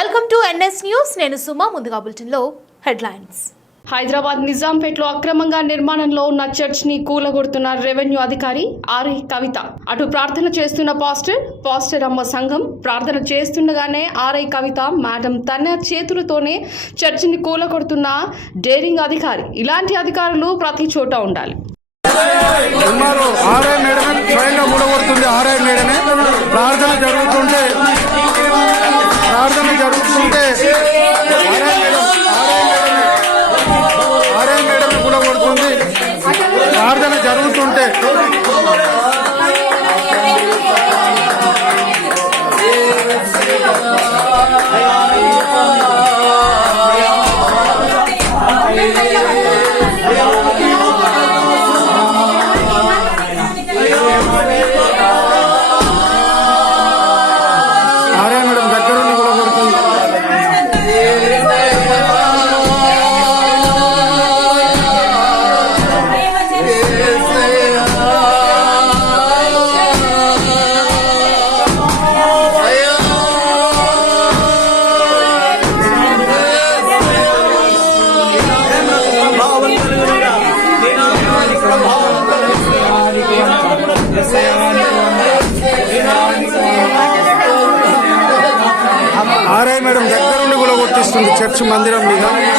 Welcome to NS news. నేను సుమా. ముందుగా బులెటిన్లో హెడ్లైన్స్. హైదరాబాద్ నిజాంపేటలో అక్రమంగా నిర్మాణంలో ఉన్న చర్చ్ ని కూలగొడుతున్న రెవెన్యూ అధికారి ఆర్ఐ కవిత. అటు ప్రార్థన చేస్తున్న పాస్టర్ అమ్మ సంఘం ప్రార్థన చేస్తుండగానే ఆర్ఐ కవిత మేడం తన చేతులతోనే చర్చిని కూలగొడుతున్న డేరింగ్ అధికారి. ఇలాంటి అధికారులు ప్రతి చోట ఉండాలి. ప్రార్థన జరుగుతుంటే మేడం కూడా కొడుతుంది. ప్రార్థన జరుగుతుంటే ఆర్ఐ మేడం దగ్గరుండి కూడా కొట్టిస్తుంది చర్చ్ మందిరం మీద. మీరు